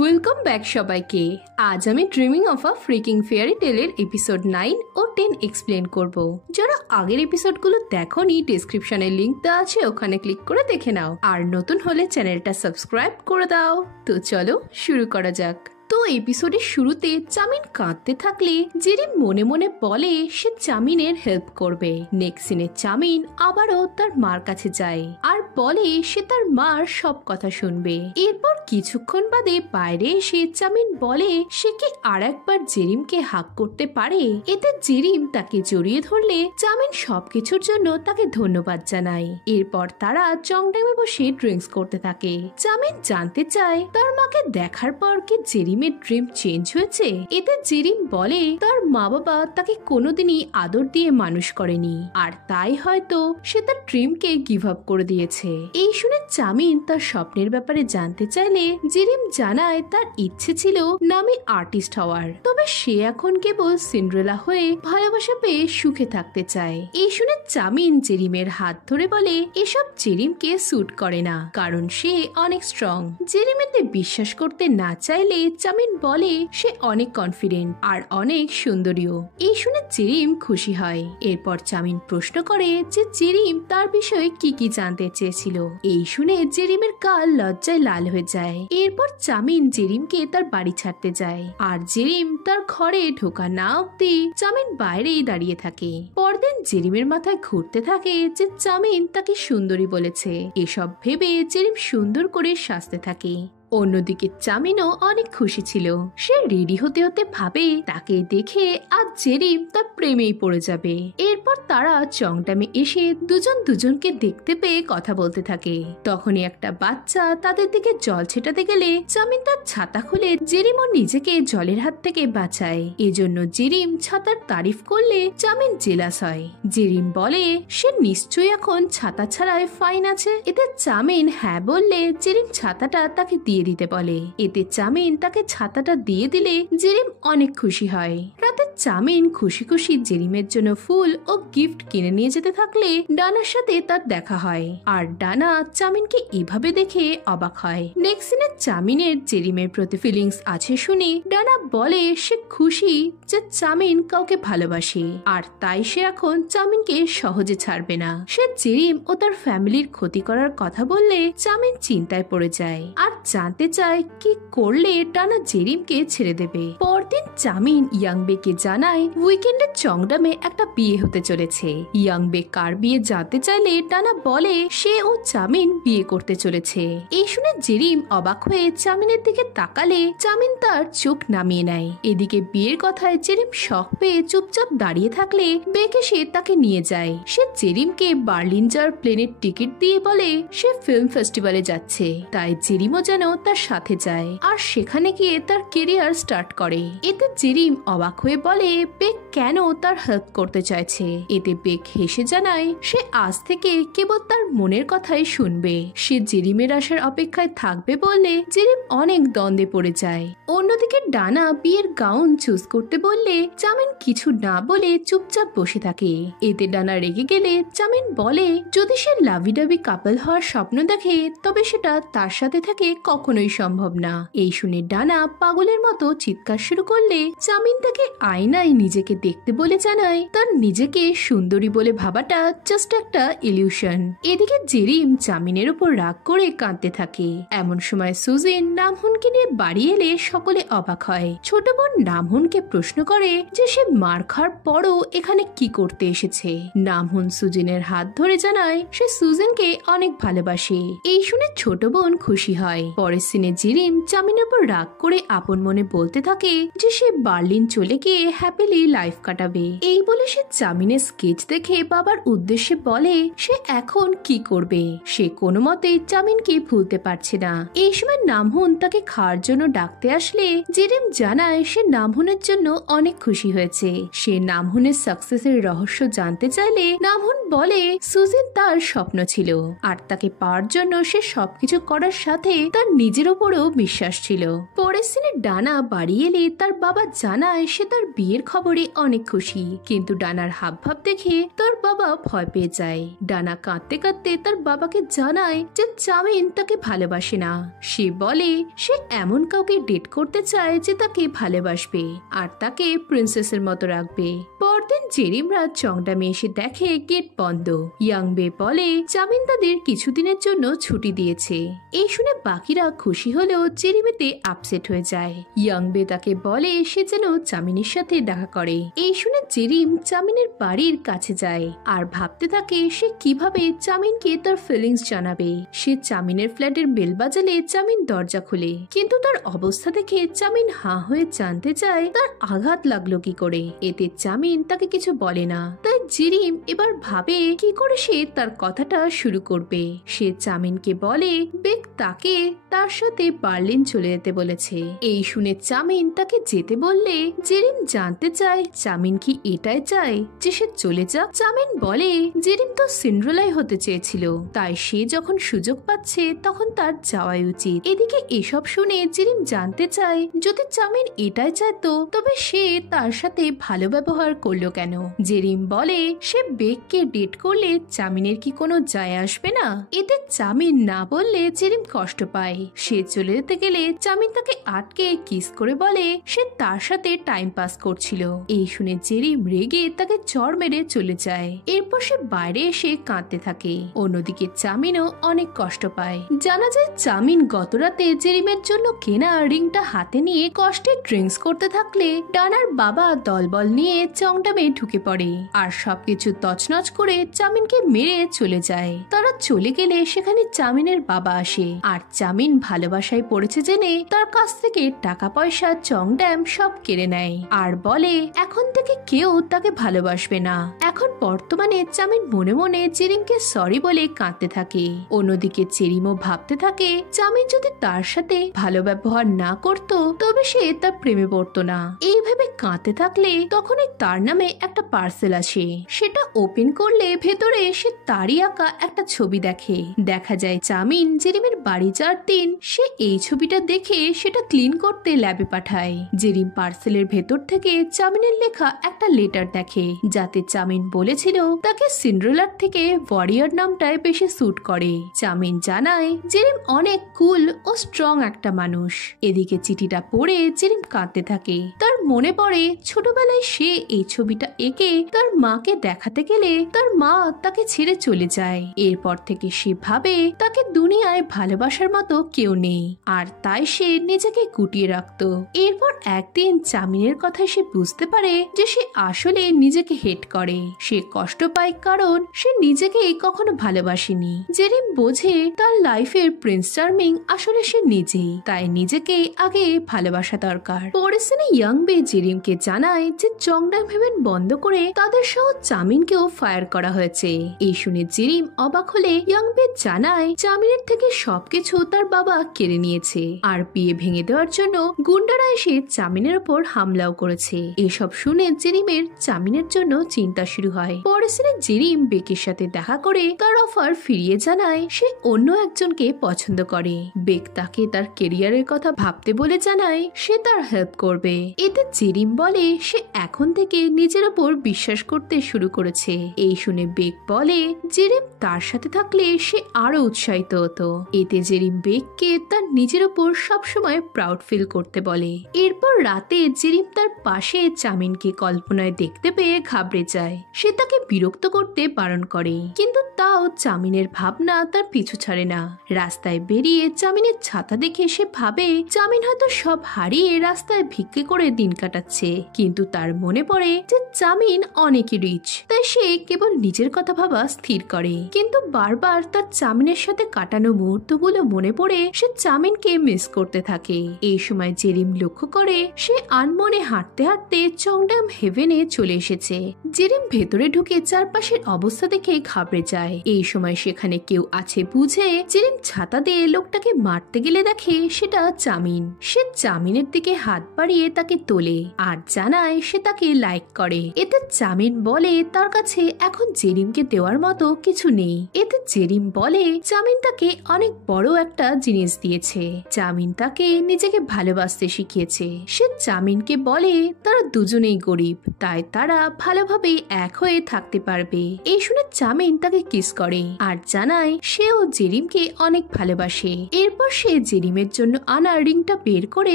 Welcome back সবাইকে। আজ আমি dreaming of a freaking fairy টেলের এপিসোড 9 ও 10 এক্সপ্লেন করব। যারা আগের এপিসোডগুলো দেখোনি, ডেসক্রিপশনে লিংক দেওয়া আছে, ওখানে ক্লিক করে দেখে নাও। আর নতুন হলে চ্যানেলটা সাবস্ক্রাইব করে দাও। তো চলো শুরু করা যাক। তো এপিসোডের শুরুতে চামিন কাঁদতে থাকলে জেরিম মনে মনে বলে সে চামিনের হেল্প করবে। নেক্সট সিনে চামিন আবারও তার মার কাছে যায় আর বলে সে তার মার সব কথা শুনবে। এরপর কিছুক্ষণ বাদে বাইরে এসে চামিন বলে সে কি আর একবার জেরিমকে হাক করতে পারে। এতে জেরিম তাকে জড়িয়ে ধরলে চামিন সবকিছুর জন্য তাকে ধন্যবাদ জানায়। এরপর তারা চংডামে বসে ড্রিঙ্কস করতে থাকে। চামিন জানতে চায় তার মাকে দেখার পর কি জেরিম ড্রিম চেঞ্জ হয়েছে। এতে জেরিম বলে তার মা বাবা তাকে কোনোদিনই আদর দিয়ে মানুষ করেনি আর তাই হয়তো সে তার ড্রিমকে গিভ আপ করে দিয়েছে। এই শুনে চামিন তার স্বপ্নের ব্যাপারে জানতে চাইলে জেরিম জানায় তার ইচ্ছে ছিল নামে আর্টিস্ট হওয়ার, তবে সে এখন কেবল সিন্ড্রেলা হয়ে ভালোবাসা পেয়ে সুখে থাকতে চায়। এই শুনে চামিন জেরিমের হাত ধরে বলে এসব জেরিমকে স্যুট করে না, কারণ সে অনেক স্ট্রং। জেরিম এতে বিশ্বাস করতে না চাইলে চামিন বলে সে অনেক কনফিডেন্ট আর অনেক সুন্দরীও। এই শুনে জেরিম খুশি হয়। এরপর চামিন প্রশ্ন করে যে জেরিম তার বিষয়ে কি কি জানতে চেয়েছিল। এই শুনে জেরিমের গাল লজ্জায় লাল হয়ে যায়। এরপর চামিন জেরিমকে তার বাড়ি ছাড়তে যায় আর জেরিম তার ঘরে ঢোকা না অব্দি চামিন বাইরেই দাঁড়িয়ে থাকে। পরদিন জেরিমের মাথায় ঘুরতে থাকে যে চামিন তাকে সুন্দরী বলেছে। এসব ভেবে জেরিম সুন্দর করে সাজতে থাকে। অন্যদিকে চামিনও অনেক খুশি ছিল। সে রেডি হতে হতে ভাবে তাকে দেখে আজ জেরিম তার প্রেমেই পড়ে যাবে। এরপর তারা চংডামে এসে দুজন দুজনকে দেখতে পেয়ে কথা বলতে থাকে। তখনই একটা বাচ্চা তাদের দিকে জল ছেটাতে গেলে চামিন তার ছাতা খুলে জেরিম ও নিজেকে জলের হাত থেকে বাঁচায়। এজন্য জেরিম ছাতার তারিফ করলে চামিন জেলাস হয়। জেরিম বলে সে নিশ্চয়ই এখন ছাতা ছাড়ায় ফাইন আছে। এতে চামিন হ্যাঁ বললে জেরিম ছাতাটা তাকে দিয়ে দিতে বলে। এতে চামিন তাকে ছাতাটা দিয়ে দিলে জেরিম অনেক খুশি হয়। রাতে চামিন খুশি খুশি জেরিমের জন্য ফুল ও গিফট কিনে নিয়ে যেতে থাকলে ডানার সাথে তার দেখা হয় আর ডানা চামিনকে এভাবে দেখে অবাক হয়। নেক্সট সিনে চামিনের জেরিমের প্রতি ফিলিংস আছে শুনে ডানা বলে সে খুশি যে চামিন কাউকে ভালোবাসে আর তাই সে এখন চামিনকে সহজে ছাড়বে না। সে জেরিম ও তার ফ্যামিলির ক্ষতি করার কথা বললে চামিন চিন্তায় পড়ে যায় আর জানতে চায় কি করলে ডানা জেরিমকে ছেড়ে দেবে। পরদিন চামিন ইয়াংবেকে জানায় উইকেন্ডে চংডামে একটা বিয়ে হতে চলেছে। ইয়াংবে কার বিয়ে জানতে চাইলে ডানা বলে সে ও চামিন বিয়ে করতে চলেছে। এই শুনে জেরিম অবাক হয়ে চামিনের দিকে তাকালে চামিন তার চোখ নামিয়ে নেয়। এদিকে বিয়ের কথায় জেরিম শখ পেয়ে চুপচাপ দাঁড়িয়ে থাকলে বেকে সে তাকে নিয়ে যায়। সে জেরিমকে বার্লিন যাওয়ার প্লেনের টিকিট দিয়ে বলে সে ফিল্ম ফেস্টিভ্যালে যাচ্ছে, তাই জেরিমও যেন তার সাথে যায় আর সেখানে গিয়ে তার কেরিয়ার স্টার্ট করে। এতে জেরিম অবাক হয়ে বলে বেক কেন তার হেল্প করতে চাইছে। এতে বেক হেসে জানায় সে আজ থেকে কেবল তার মনের কথাই শুনবে। সে জেরিমের আসার অপেক্ষায় থাকবে বললে জেরিম অনেক দ্বন্দ্বে পড়ে যায়। অন্যদিকে ডানা বিয়ের গাউন চুজ করতে বললে চামিন কিছু না বলে চুপচাপ বসে থাকে। এতে ডানা রেগে গেলে চামিন বলে যদি সে লাভিডাবি কাপল হওয়ার স্বপ্ন দেখে তবে সেটা তার সাথে থেকে কখনোই সম্ভব না। এই শুনে ডানা পাগলের মতো চিৎকার শুরু করলে চামিন তাকে আয়নায় নিজেকে দেখতে বলে জানায় তার নিজেকে সুন্দরী বলে ভাবাটা জাস্ট একটা ইলিউশন। এদিকে জেরিম চামিনের উপর রাগ করে কাঁদতে থাকে। এমন সময় সুজিন নামহুনকে নিয়ে বাড়ি এলে সকলে অবাক হয়। ছোট বোন নামহুনকে প্রশ্ন করে যে সে মার খাওয়ার পরও এখানে কি করতে এসেছে। নামহুন সুজিনের হাত ধরে জানায় সে সুজিনকে অনেক ভালোবাসে। এই শুনে ছোট বোন খুশি হয়। পরের সিনে জেরিম চামিনের উপর রাগ করে আপন মনে বলতে থাকে যে সে বার্লিন চলে গিয়ে হ্যাপিলি লাইফ কাটাবে। এই বলে সে চামিনের স্কেচ দেখে বাবার উদ্দেশ্যে বলে সে এখন কি করবে। সে কোনো মতেই চামিনকে ভুলতে পারছে না। এই সময় নামহুন তাকে খাওয়ার জন্য ডাকতে আসলে জেরিম জানায় সে নামহুনের জন্য অনেক খুশি হয়েছে। সে নামহুনের সাকসেসের রহস্য জানতে চাইলে নামহুন বলে সুজিন তার স্বপ্ন ছিল আর তাকে পাওয়ার জন্য সে সবকিছু করার সাথে তার নিজের উপরও বিশ্বাস ছিল। পরের সিনে ডানা বাড়ি এলে তার বাবা জানায় সে তার বিয়ের খবরে অনেক খুশি, কিন্তু ডানার হাবভাব দেখে তার বাবা ভয় পেয়ে যায়। ডানা কাঁদতে কাঁদতে তার বাবাকে জানায় যে চামিন তাকে ভালোবাসে না। সে বলে সে এমন কাউকে ডেট করতে চায় যে তাকে ভালোবাসবে আর তাকে প্রিন্সেসের মতো রাখবে। পরদিন জেরিমরা চংডামে এসে দেখে গেট বন্ধ। ইয়াংবে বলে চামিন তাদের কিছুদিনের জন্য ছুটি দিয়েছে। এই শুনে বাকিরা খুশি হলেও জেরিমেতে আপসেট হয়ে যায়। ইয়াংবে তাকে বলে সে যেন চামিনের সাথে দেখা করে। এই শুনে জেরিম চামিনের বাড়ির কাছে যায় আর ভাবতে থাকে সে কিভাবে চামিনকে তার ফিলিংস জানাবে। সে চামিনের ফ্ল্যাটের বেল বাজালে চামিন দরজা খুলে, কিন্তু তার অবস্থা দেখে চামিন হাঁ হয়ে জানতে চায় তার আঘাত লাগলো কি করে। এতে চামিন তাকে কিছু বলে না। তাই জেরিম এবার ভাবে কি করে সে তার কথাটা শুরু করবে। সে চামিনকে বলে বেক তাকে তার সাথে বার্লিন চলে যেতে বলেছে। এই শুনে চামিন তাকে যেতে বললে জেরিম জানতে চায় চামিন কি এটাই চায় যে সে চলে যাক। চামিন বলে জেরিম তো সিন্ড্রেলাই হতে চেয়েছিল, তাই সে যখন সুযোগ পাচ্ছে তখন তার যাওয়াই উচিত। এদিকে এসব শুনে জেরিম জানতে চায় যদি চামিন এটাই চাইতো তবে সে তার সাথে ভালো ব্যবহার করলো কেন। জেরিম বলে সে বেককে ডেট করলে চামিনের কি কোনো যায় আসবে না। এতে চামিন না বললে জেরিম কষ্ট পায়। সে চলে যেতে গেলে চামিন তাকে আটকে কিস করে বলে সে তার সাথে টাইম পাস করছিল। এই শুনে জেরিম রেগে তাকে চড় মেরে চলে যায়। এরপর সে বাইরে এসে কাঁদতে থাকে। অন্যদিকে চামিনও অনেক কষ্ট পায়। জানা যায় চামিন গতরাতে জেরিমের জন্য কেনা রিংটা হাতে নিয়ে কষ্টে ড্রিঙ্কস করতে থাকলে ডানার বাবা দলবল নিয়ে চংডামে ঢুকে পড়ে আর সবকিছু তছনছ করে চামিনকে মেরে চলে যায়। তারা চলে গেলে সেখানে চামিনের বাবা আসে আর চামিন ভালোবাসায় পড়েছে জেনে তার কাছ থেকে টাকা পয়সা চংডাম সব কেড়ে নেয় আর বলে এখন থেকে কেউ তাকে ভালোবাসবে না। এখন বর্তমানে চামিন মনে মনে জেরিমকে সরি বলে কাঁদতে থাকে। অন্যদিকে জেরিমও ভাবতে থাকে চামিন যদি তার সাথে ভালো ব্যবহার না করত তবে সে তার প্রেমে পড়তো না। এইভাবে কাঁদতে থাকলে তখনই তার নামে একটা পার্সেল আসে। সেটা ওপেন করলে ভেতরে সে তারই আঁকা একটা ছবি দেখে। দেখা যায় চামিন জেরিমের বাড়ি যাওয়ার দিন সে এই ছবিটা দেখে সেটা ক্লিন করতে ল্যাবে পাঠায়। জেরিম পার্সেলের ভেতর থেকে চামিনের লেখা একটা লেটার দেখে যাতে চামিন বলেছিল তাকে সিন্ড্রেলার থেকে ওয়ারিয়র নামটায় বেশি স্যুট করে। চামিন জানায় জেরিম অনেক কুল ও স্ট্রং একটা মানুষ। এদিকে চিঠিটা পড়ে জেরিম কাঁদতে থাকে। তার মনে পড়ে ছোটবেলায় সে এই ছবিটা এঁকে তার মাকে দেখাতে গেলে তার মা তাকে ছেড়ে চলে যায়। এরপর থেকে সে ভাবে তাকে দুনিয়ায় ভালোবাসার মতো কেউ নেই আর তাই সে নিজেকে গুটিয়ে রাখত। এরপর একদিন চামিনের কথায় সে বুঝতে পারে যে সে আসলে নিজেকে হেট করে। সে কষ্ট পায় কারণ সে নিজেকে কখনো ভালোবাসেনি। জেরিম বোঝে তার লাইফের প্রিন্স চার্মিং আসলে সে নিজেই, তাই নিজেকে আগে ভালোবাসা দরকার। পরের দিনে ইয়াংবে জেরিমকে জানায় যে চংডাম হেভেন বন্ধ করে তাদের সহ চামিনকেও ফায়ার করা হয়েছে। এই শুনে জেরিম অবাক হলে ইয়াংবে জানায় চামিনের থেকে সবকিছু তার বাবা কেড়ে নিয়েছে আর বিয়ে ভেঙে দেওয়ার জন্য গুন্ডারা এসে চামিনের উপর হামলাও করেছে। এসব শুনে জেরিমের চামিনের জন্য চিন্তা শুরু হয়। পরের দিনে জেরিম বেকের সাথে দেখা করে তার অফার ফিরিয়ে জানায় সে অন্য একজনকে পছন্দ করে। বেক তাকে তার কেরিয়ারের কথা ভাবতে বলে জানায় সে তার হেল্প করবে। এতে জেরিম বলে সে এখন থেকে নিজের উপর বিশ্বাস করতে শুরু করেছে। এই শুনে বেক বলে জেরিম তার সাথে থাকলে সে আরো উৎসাহিত হতো। এতে জেরিম বেককে তার নিজের উপর সবসময় প্রাউড ফিল করতে বলে। এরপর রাতে জেরিম তার পাশে চামিনকে কল্পনায় দেখতে পেয়ে ঘাবড়ে যায়। সে তাকে বিরক্ত করতে বারণ করে, কিন্তু তাও চামিনের ভাবনা তার পিছু ছাড়ে না। রাস্তায় বেরিয়ে চামিনের ছাতা দেখে সে ভাবে চামিন হয়তো সব হারিয়ে রাস্তায় ভিক্ষে করে দিন কাটাচ্ছে, কিন্তু তার মনে পড়ে যে চামিন অনেকই রিচ, তাই সে কেবল নিজের কথা ভাবা স্থির করে। কিন্তু বারবার তার চামিনের সাথে কাটানো মুহূর্তগুলো মনে পড়ে সে চামিনকে মিস করতে থাকে। এই সময় জেরিম লক্ষ্য করে সে আনমনে হাঁটতে হাঁটতে চংডাম হেভেনে চলে এসেছে। জেরিম ভেতরে ঢুকে চারপাশের অবস্থা দেখে ঘাবড়ে যায়। এই সময় সেখানে কেউ আছে বুঝে জেরিম ছাতা দিয়ে লোকটাকে মারতে গেলে দেখে সেটা চামিন। সে চামিনের দিকে হাত বাড়িয়ে তাকে তোলে আর জানায় সে তাকে লাইক করে। এতে চামিন বলে তার কাছে এখন জেরিমকে দেওয়ার মতো কিছু নেই। এতে জেরিম বলে চামিন তাকে অনেক বড় একটা জিনিস দিয়েছে। চামিন তাকে নিজেকে ভালোবাসতে শিখিয়েছে। সে চামিনকে বলে তারা দুজনেই গরিব, তাই তারা ভালোভাবে এক হয়ে থাকতে পারবে। এই শুনে চামিন তাকে কিস করে আর জানায় সেও জেরিমকে অনেক ভালোবাসে। এরপর সে জেরিমের জন্য আনা রিংটা বের করে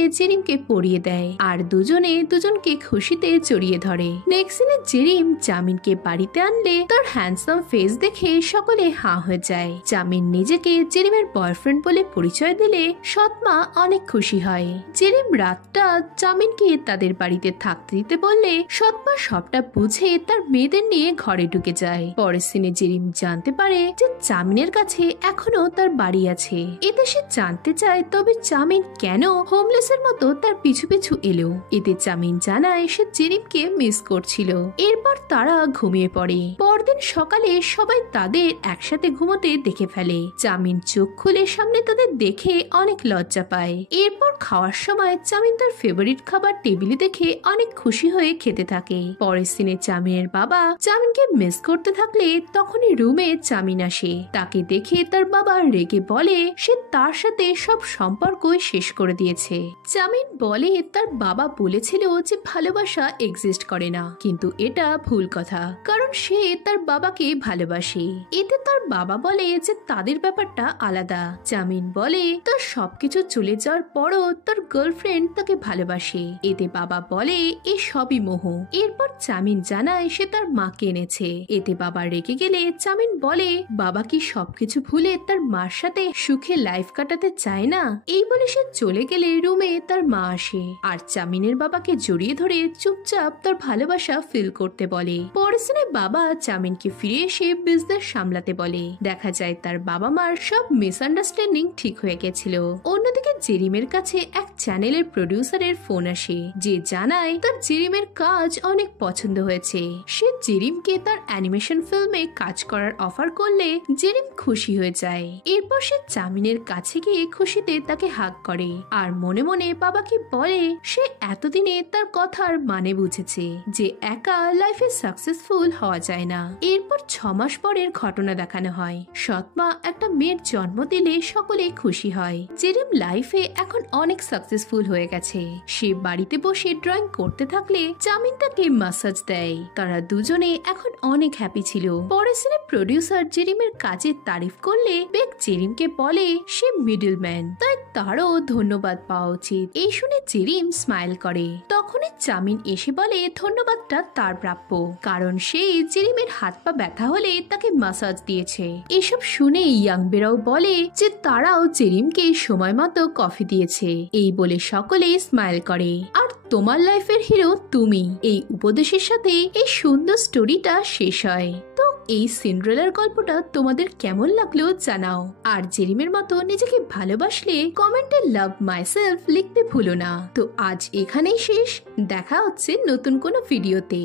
জেরিমকে পরিয়ে দেয় আর দুজনে দুজনকে খুশিতে জড়িয়ে ধরে। নেক্সট দিনে জেরিম চামিনকে বাড়িতে আনলে তার হ্যান্ডসাম ফেস দেখে সকলে হাঁ হয়ে যায়। চামিন নিজেকে জেরিমের বয়ফ্রেন্ড বলে পরিচয় দিলে সৎমা অনেক খুশি হয়। জেরিম রাতটা চামিনকে তাদের বাড়িতে থাকতে দিতে বললে সৎমা সবটা বুঝে তার মেয়েদের নিয়ে ঘরে ঢুকে যায়। পরের সিনে জেরিম জানতে পারে যে চামিনের কাছে এখনো তার বাড়ি আছে। এতে সে জানতে চায় তবে চামিন কেন হোমলেসের মতো তার পিছু পিছু এলো। এতে চামিন জানায় সে জেরিমকে মিস করছিল। এরপর তারা ঘুমিয়ে পড়ে। পরদিন সকালে সবাই তাদের একসাথে ঘুমোতে দেখে ফেলে। চামিন চোখ খুলে সামনে তাদের দেখে অনেক লজ্জা পায়। এরপর খাওয়ার সময় চামিন তার ফেভারিট খাবার টেবিলে দেখে অনেক খুশি হয়ে খেতে থাকে। পরের সিনে চামিনের বাবা চামিনকে মিস করতে থাকলে তখনই রুমে চামিন আসে। তাকে দেখে তার বাবা রেগে বলে সে তার সাথে সব সম্পর্কই শেষ করে দিয়েছে। চামিন বলে তার বাবা বলেছিল যে ভালোবাসা এক্সিস্ট করে না, কিন্তু এটা ভুল কথা, কারণ সে তার বাবাকে ভালোবাসে। এতে তার বাবা বলে যে তাদের ব্যাপারটা আলাদা। চামিন বলে তার সবকিছু চলে যাওয়ার পরও তার গার্লফ্রেন্ড তাকে ভালোবাসে। এতে বাবা বলে এ সবই মোহ। এরপর চামিন জানায় সে তার মাকে এনেছে। এতে বাবা রেগে গেলে চামিন বলে বাবা কি সবকিছু ভুলে তার মার সাথে সুখে লাইফ কাটাতে চায় না। এই বলে সে চলে গেলে রুমে তার মা আসে আর চামিনের বাবাকে জড়িয়ে ধরে চুপচাপ তার ভালোবাসা ফিল করতে বলে। পরের দিনে বাবা চামিনকে ফিরে এসে বিজনেস সামলাতে বলে। দেখা যায় তার বাবা মার সব মিসআন্ডারস্ট্যান্ডিং ঠিক হয়ে গেছিল। অন্যদিকে জেরিমের কাছে এক চ্যানেলের প্রডিউসারের ফোন আসে, যে জানায় তার জেরিমের কাজ অনেক পছন্দ হয়েছে। সে জেরিমকে তার অ্যানিমেশন ফিল্মে কাজ করার অফার করলে জেরিম খুশি হয়ে যায়। এরপর সে চামিনের কাছে গিয়ে খুশিতে তাকে হাগ করে আর মনে মনে বাবাকে বলে সে এতদিনে তার কথার মানে বুঝেছে যে একা লাইফে সাকসেসফুল হওয়া যায় না। এরপর 6 মাস পরের ঘটনা দেখানো হয়। সৎমা একটা মেয়ের জন্ম দিলে সকলে খুশি হয়। জেরিম লাইফে এখন অনেক সাকসেসফুল হয়ে গেছে। সে বাড়িতে বসে ড্রয়িং করতে থাকলে চামিন তাকে মাসাজ দেয়। তারা দুজনে এখন অনেক হ্যাপি ছিল। পরের সিনে প্রডিউসার জেরিমের কাজের তারিফ করলে বেক জেরিমকে বলে সে মিডলম্যান, তাই তারও ধন্যবাদ পাওয়া উচিত। এই শুনে জেরিম স্মাইল করে। তখনই চামিন এসে বলে ধন্যবাদটা তার প্রাপ্য, কারণ সে জেরিমের হাত পা ব্যথা হলে তাকে মাসাজ দিয়েছে। এসব শুনে ইয়াংবেরাও বলে যে তারাও জেরিমকে সময় মতো কফি দিয়েছে। এই বলে সকলে স্মাইল করে। আর তোমার লাইফের হিরো তুমি, এই উপদেশের সাথে এই সুন্দর স্টোরিটা শেষ হয়। তো এই সিন্ড্রেলার গল্পটা তোমাদের কেমন লাগলো জানাও। আর জেরিমের মতো নিজেকে ভালোবাসলে কমেন্টে লাভ মাইসেলফ লিখতে ভুলো না। তো আজ এখানেই শেষ, দেখা হচ্ছে নতুন কোনো ভিডিওতে।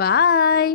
বাই।